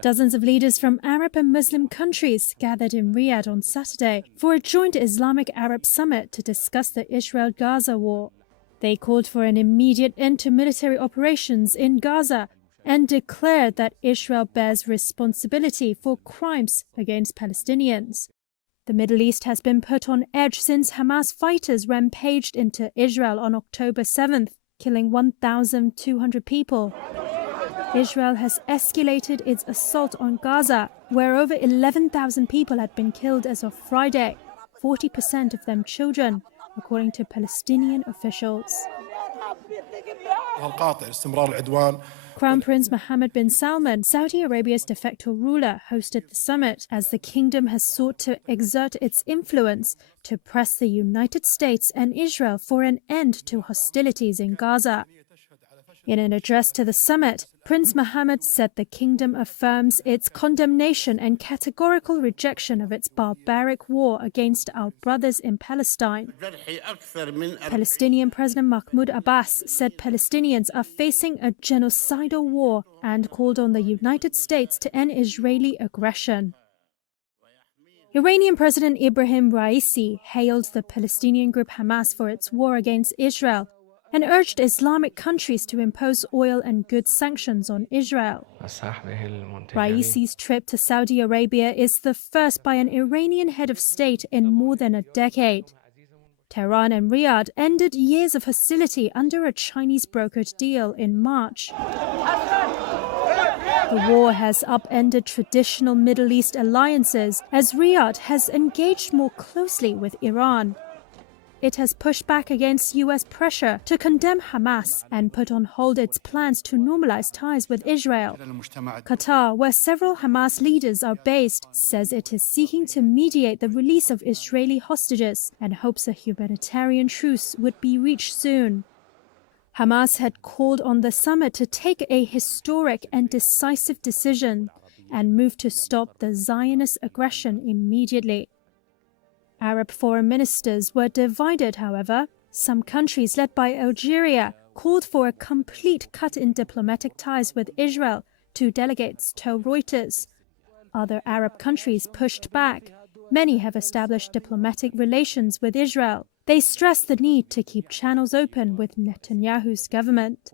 Dozens of leaders from Arab and Muslim countries gathered in Riyadh on Saturday for a joint Islamic-Arab summit to discuss the Israel-Gaza war. They called for an immediate end to military operations in Gaza and declared that Israel bears responsibility for crimes against Palestinians. The Middle East has been put on edge since Hamas fighters rampaged into Israel on October 7th, killing 1,200 people. Israel has escalated its assault on Gaza, where over 11,000 people had been killed as of Friday, 40% of them children, according to Palestinian officials. Crown Prince Mohammed bin Salman, Saudi Arabia's de facto ruler, hosted the summit as the kingdom has sought to exert its influence to press the United States and Israel for an end to hostilities in Gaza. In an address to the summit, Prince Mohammed said the kingdom affirms its condemnation and categorical rejection of its barbaric war against our brothers in Palestine. Palestinian President Mahmoud Abbas said Palestinians are facing a genocidal war and called on the United States to end Israeli aggression. Iranian President Ibrahim Raisi hailed the Palestinian group Hamas for its war against Israel and urged Islamic countries to impose oil and goods sanctions on Israel. Raisi's trip to Saudi Arabia is the first by an Iranian head of state in more than a decade. Tehran and Riyadh ended years of hostility under a Chinese-brokered deal in March. The war has upended traditional Middle East alliances as Riyadh has engaged more closely with Iran. It has pushed back against U.S. pressure to condemn Hamas and put on hold its plans to normalize ties with Israel. Qatar, where several Hamas leaders are based, says it is seeking to mediate the release of Israeli hostages and hopes a humanitarian truce would be reached soon. Hamas had called on the summit to take a historic and decisive decision and move to stop the Zionist aggression immediately. Arab foreign ministers were divided, however. Some countries, led by Algeria, called for a complete cut in diplomatic ties with Israel, two delegates told Reuters. Other Arab countries pushed back. Many have established diplomatic relations with Israel. They stressed the need to keep channels open with Netanyahu's government.